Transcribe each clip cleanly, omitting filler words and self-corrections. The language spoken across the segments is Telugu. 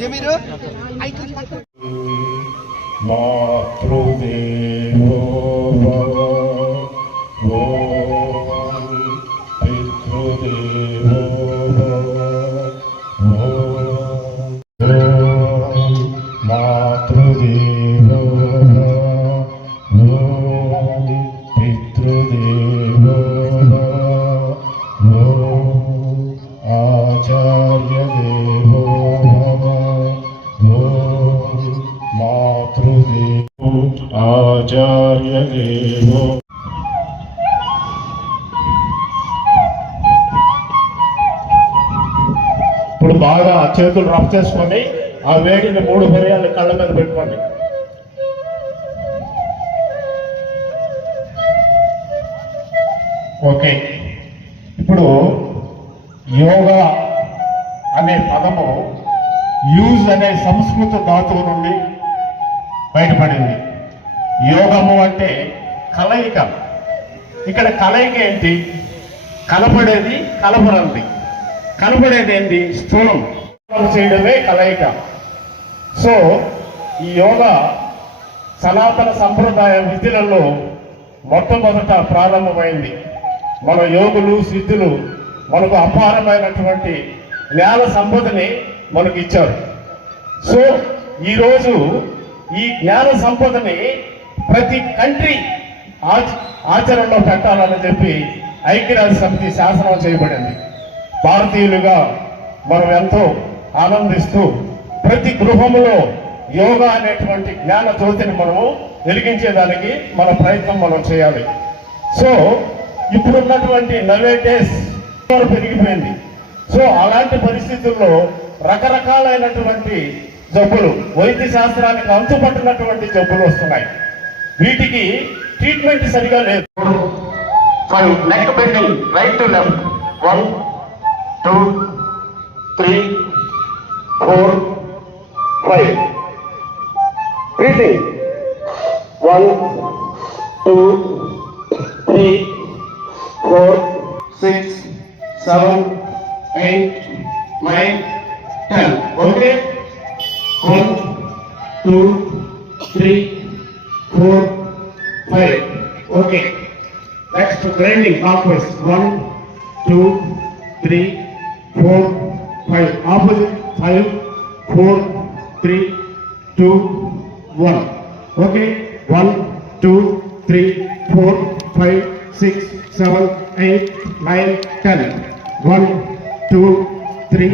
జమీరు మాతృదేవో భవ ఓం పితృదేవో భవ ఓం మాతృదేవో భవ ఓం పితృదేవో భవ ఓం ఆచార్యదేవో భవ ఓం మాతృదేవో ఆచార్యదేవో. ఇప్పుడు బాగా చేతులు రఫ్ చేసుకొని ఆ వేడిని 3 మిరియాలు కళ్ళ మీద పెట్టుకోండి. ఓకే, ఇప్పుడు యోగా అనే పదము యూజ్ అనే సంస్కృత ధాతువు నుండి బయటపడింది. యోగము అంటే కలయిక. ఇక్కడ కలయిక ఏంటి? కలపడేది కలపరంది. కనపడేది ఏంటి? స్థూలం చేయడమే కలయిక. సో ఈ యోగా సనాతన సంప్రదాయ విద్యలలో మొట్టమొదట ప్రారంభమైంది. మన యోగులు సిద్ధులు మనకు అపారమైనటువంటి జ్ఞాన సంపదని మనకు ఇచ్చారు. సో ఈరోజు ఈ జ్ఞాన సంపదని ప్రతి కంట్రీ ఆచరణలో పెట్టాలని చెప్పి ఐక్యరాజ్య సమితి శాసనం చేయబడింది. భారతీయులుగా మనం ఎంతో ఆనందిస్తూ ప్రతి గృహములో యోగా అనేటువంటి జ్ఞాన జ్యోతిని మనము వెలిగించేదానికి మన ప్రయత్నం మనం చేయాలి. సో ఇప్పుడున్నటువంటి నవేడేస్ పెరిగిపోయింది. సో అలాంటి పరిస్థితుల్లో రకరకాలైనటువంటి జబ్బులు, వైద్య శాస్త్రానికి అంతుపట్టినటువంటి జబ్బులు వస్తున్నాయి. వీటికి ట్రీట్మెంట్ సరిగా లేదు. 5 neck bending right to left 1 2 3 4 5 breathing 1 2 3 4 6 7 8 9 10. Okay, 1 2 3 4 5. Okay, next grinding clockwise 1 2 3 4 5. Opposite 5 4 3 2 1. Okay, 1 2 3 4 5 6 7 8 9 10. 1 2 3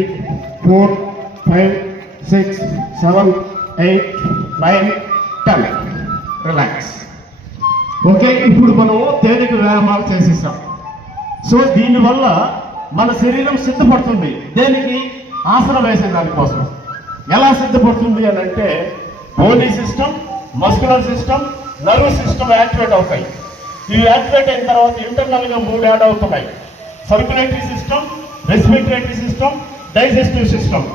4 5 6 7 8 9 10. Relax. Okay, ఇప్పుడు మనము తేలిక వ్యాయామాలు చేసేసాం. సో దీనివల్ల మన శరీరం సిద్ధపడుతుంది. దేనికి? ఆసనం వేసేదానికోసం. ఎలా సిద్ధపడుతుంది అని అంటే body system, muscular system, nerve system activate అవుతాయి. ఇవి యాక్టివేట్ అయిన తర్వాత ఇంటర్నల్గా 3 యాడ్ అవుతున్నాయి. Circulatory system, respiratory system, digestive system.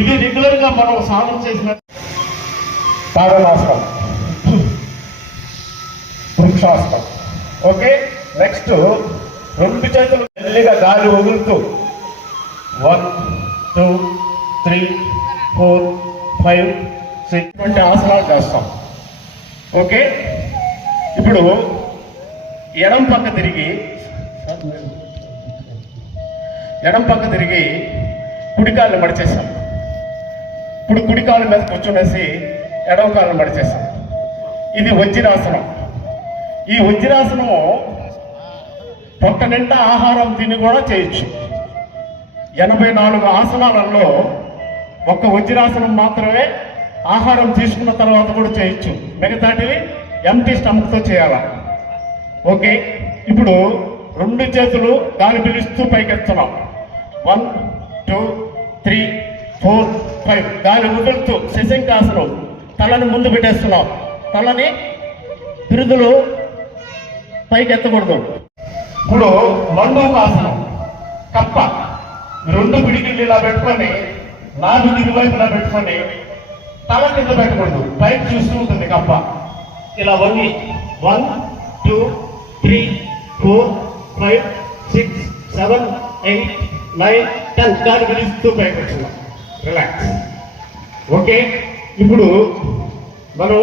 ఇవి రెగ్యులర్గా మనం సాధన చేసిన తారణాసనం, వృక్షాసనం. ఓకే, నెక్స్ట్ 2 చేతులు మెల్లిగా గాలి వదులుతూ 1 2 3 4 5 6 వంటి ఆసనాలు చేస్తాం. ఓకే, ఇప్పుడు ఎడం పక్క తిరిగి కుడికాళ్ళు మడిచేస్తాం. ఇప్పుడు కుడికాళ్ళ మీద కూర్చునేసి ఎడవ కాళ్ళు మడిచేస్తాం. ఇది వజ్రాసనం. ఈ వజ్రాసనము పొట్ట నిండా ఆహారం తిని కూడా చేయొచ్చు. 84 ఆసనాలలో ఒక్క వజ్రాసనం మాత్రమే ఆహారం తీసుకున్న తర్వాత కూడా చేయొచ్చు. మిగతాటివి ఎంటీ స్టమక్తో చేయాలా. ఓకే, ఇప్పుడు 2 చేతులు గాలి పిలుస్తూ పైకెత్తున్నాం. 1 2 3 4 5. గాలి వదులుతూ శశంకాసనం. తలని ముందు పెట్టేస్తున్నాం. తలని పిరుదులు పైకి ఎత్తకూడదు. ఇప్పుడు మండూకాసనం. కప్ప 2 పిడికిళ్ళు ఇలా పెట్టుకొని 4 దిగువైపులా పెట్టుకొని తల కింద పెట్టకూడదు, పైకి చూస్తూ ఉంటుంది కప్ప. ఇలా వంగి 1 2 3 4 5 6 7 8 9 10. గాలి పిలుస్తూ పైకి వచ్చినాం. రిలాక్స్. ఓకే, ఇప్పుడు మనం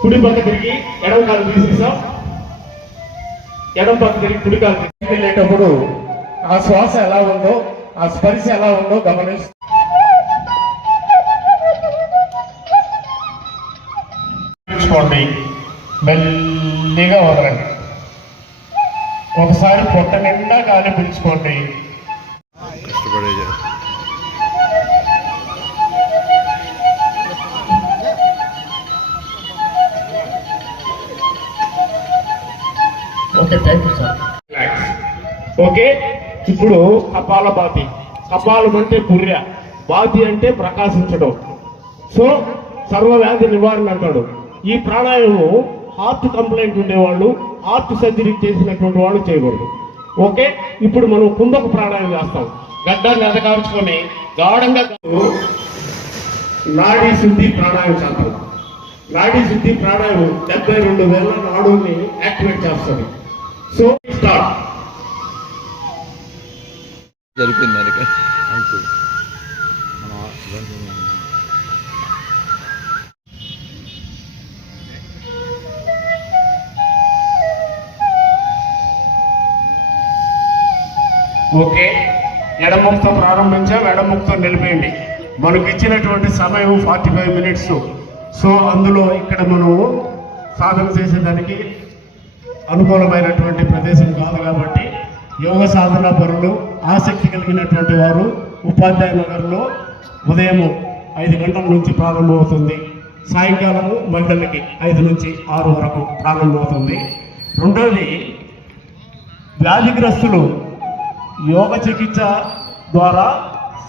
కుడి పక్క తిరిగి ఎడమ కాలు తీసేసాం, ఎడమ పక్క తిరిగి కుడి కాలు వెళ్ళేటప్పుడు ఆ శ్వాస ఎలా ఉందో, ఆ స్పర్శ ఎలా ఉందో గమనించుకోండి. మెల్లిగా వదలండి. ఒకసారి పొట్ట నిండా గాలి పీల్చుకోండి. Okay, thank you sir. Okay, ఇప్పుడు కపాల బాతి. కపాలం అంటే పుర్య, బాతి అంటే ప్రకాశించడం. సో సర్వవ్యాధి నివారణ అంటాడు. ఈ ప్రాణాయామం హార్ట్ కంప్లైంట్ ఉండేవాళ్ళు, హార్ట్ సర్జరీ చేసినటువంటి వాళ్ళు చేయకూడదు. ఓకే, ఇప్పుడు మనం కుంభక ప్రాణాయామం చేస్తాం. గడ్డాన్ని ఎదగాల్చుకొని గాఢంగా నాడీ శుద్ధి ప్రాణాయామం చేస్తాం. నాడీ శుద్ధి ప్రాణాయామం 72,000 నాడుల్ని యాక్టివేట్ చేస్తుంది. So start. జరిపింది ఓకే, ఎడముఖతో ప్రారంభించాం, ఎడముఖతో నిలిపేయండి. మనకు ఇచ్చినటువంటి సమయం 45 మినిట్స్. సో అందులో ఇక్కడ మనం సాధన చేసేదానికి అనుకూలమైనటువంటి ప్రదేశం కాదు కాబట్టి యోగ సాధన పరులు, ఆసక్తి కలిగినటువంటి వారు ఉపాధ్యాయ నగర్లో ఉదయం 5 గంటల నుంచి ప్రారంభమవుతుంది. సాయంకాలము మహిళలకి 5 నుంచి 6 వరకు ప్రారంభమవుతుంది. రెండోది, వ్యాధిగ్రస్తులు యోగ చికిత్స ద్వారా,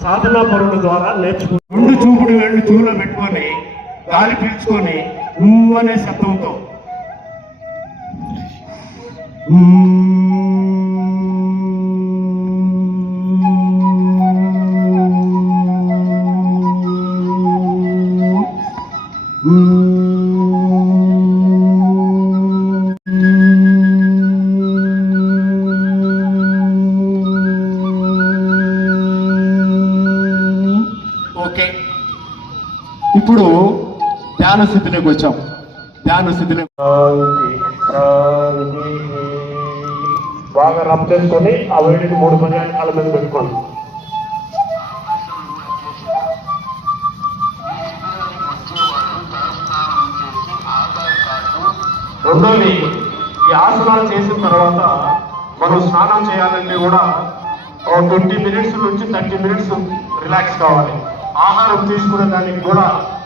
సాధనా పరుల ద్వారా నేర్చుకుని 2 చూపుడు వేళ్ళు చెవులో పెట్టుకొని గాలి పీల్చుకొని అనే శబ్దంతో ఓకే, ఇప్పుడు ధ్యాన స్థితిలోకి వచ్చాం. ధ్యాన స్థితిలో బాగా రబ్ చేసుకొని ఆ వేడిని 3 పర్యాలు కాళ్ళ మీద పెట్టుకోండి. రెండోది, ఈ ఆసనాలు చేసిన తర్వాత మనం స్నానం చేయాలంటే కూడా 20 మినిట్స్ నుంచి 30 మినిట్స్ రిలాక్స్ కావాలి. ఆహారం తీసుకునే దానికి కూడా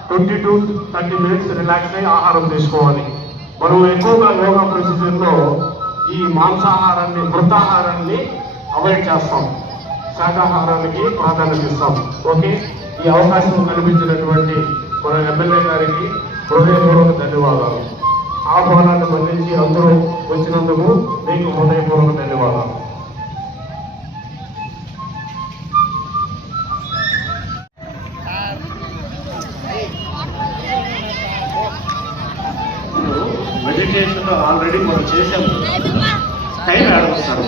20 to 30 మినిట్స్ రిలాక్స్ అయ్యి ఆహారం తీసుకోవాలి. మనం ఎక్కువగా యోగా ప్రొసీజర్లో ఈ మాంసాహారాన్ని, మృతాహారాన్ని అవాయిడ్ చేస్తాం, శాకాహారానికి ప్రాధాన్యత ఇస్తాం. ఓకే, ఈ అవకాశం కల్పించినటువంటి మన ఎమ్మెల్యే గారికి హృదయపూర్వక ధన్యవాదాలు. ఆహ్వానాన్ని మన్నించి అందరూ వచ్చినందుకు మీకు హృదయపూర్వక ధన్యవాదాలు. మెడిటేషన్ ఆల్రెడీ మనం చేసాము. టైం ఆడవస్తారు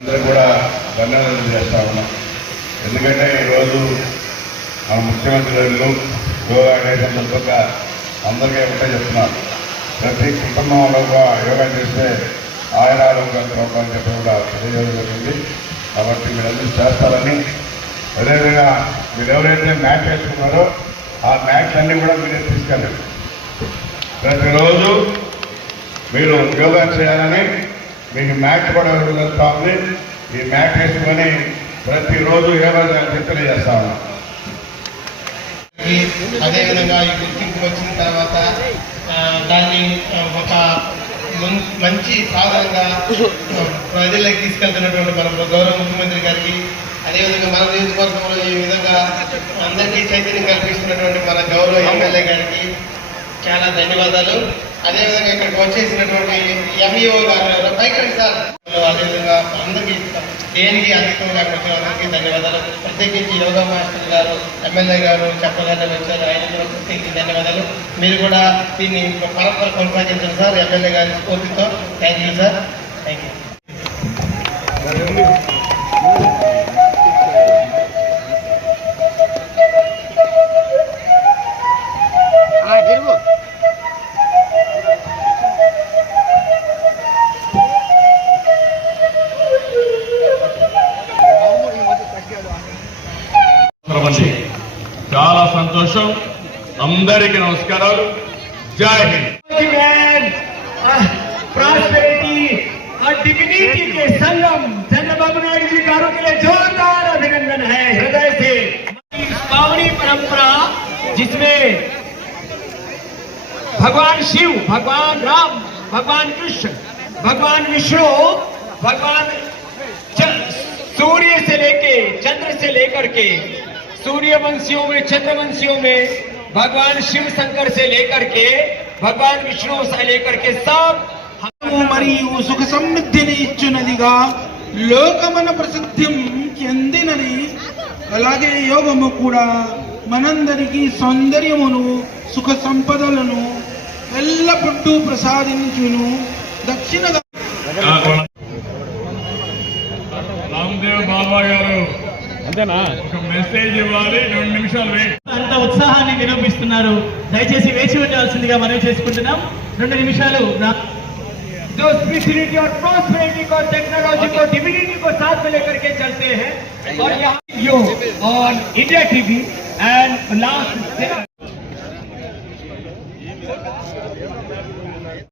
అందరూ కూడా ధన్యవాదాలు చేస్తా ఉన్నాం. ఎందుకంటే ఈరోజు మన ముఖ్యమంత్రి గారు యోగా డే సందర్భంగా అందరికీ ఒకటే చెప్తున్నారు, ప్రతి కుటుంబంలో యోగా చేస్తే ఆయన ఆరోగ్యంతో అని చెప్పి కూడా తెలియజేయడం జరిగింది. కాబట్టి మీరందరూ చేస్తారని, అదేవిధంగా మీరు ఎవరైతే మ్యాచ్ వేసుకున్నారో ఆ మ్యాచ్ అన్నీ కూడా మీరే తీసుకెళ్ళండి. ప్రతిరోజు మీరు యోగా చేయాలని మీకు మ్యాచ్ కూడా జరుగుతూ ఉంది. ఈ మ్యాచ్ వేసుకొని ప్రతిరోజు యోగా చేయాలని తెలియజేస్తా ఉన్నాం. అదేవిధంగా ఈ గుర్తింపు వచ్చిన తర్వాత దాన్ని ఒక మంచి సాధనంగా ప్రజల్లోకి తీసుకెళ్తున్నటువంటి మన గౌరవ ముఖ్యమంత్రి గారికి, అదేవిధంగా మన నియోజకవర్గంలో ఈ విధంగా అందరికీ చైతన్యం కల్పిస్తున్నటువంటి మన గౌరవ ఎమ్మెల్యే గారికి చాలా ధన్యవాదాలు. అదేవిధంగా ఇక్కడికి వచ్చేసినటువంటి ఎంఈఓ గారు పైకి సార్, అదేవిధంగా అందరికీ దేనికి అధికంగా వచ్చిన అందరికీ ధన్యవాదాలు. ప్రత్యేకించి యోగా మాస్టర్ గారు, ఎమ్మెల్యే గారు చెప్పగానే వచ్చారు, ఆయన కూడా ప్రత్యేకించి ధన్యవాదాలు. మీరు కూడా దీన్ని పరంపర కొనసాగించారు సార్ ఎమ్మెల్యే గారి స్ఫూర్తితో. Thank you sir, thank you. ఉంది. చాలా సంతోషం. అందరికీ నమస్కారాలు. జై హింద్. प्रॉस्पेरिटी और डिग्निटी के संगम चंद्रबाबू नायडू जी गारों के लिए जोरदार अभिनंदन है हृदय से। इस पावनी परंपरा जिसमें भगवान शिव, भगवान राम, भगवान कृष्ण, भगवान विष्णु, भगवान सूर्य से लेके चंद्र से लेकर के सूर्यवंशियों में, चंद्रवंशियों में भगवान शिव शंकर से लेकर के भगवान विष्णु से लेकर के सब మరియు సుఖ సమృద్ధిని ఇచ్చునదిగా లోకమన ప్రసిద్ధి చెందినది. అలాగే యోగము కూడా మనందరికీ సౌందర్యమును సుఖ సంపదలను ఎల్లప్పుడూ ప్రసాదించును. దక్షిణ రామ్దేవ్ బాబా గారు అంతేనా ఒక మెసేజ్ ఇవ్వాలి. 2 నిమిషాలు వెయిట్. అంత ఉత్సాహాన్ని నిరూపిస్తున్నారు. దయచేసి వేచి ఉండాల్సిందిగా మనవి చేసుకుంటున్నాం. 2 నిమిషాలు जो स्पिरिचुअलिटी और प्रॉस्पेरिटी को, टेक्नोलॉजी को, डिविनिटी को साथ में लेकर के चलते हैं. और यहाँ यो on India TV and last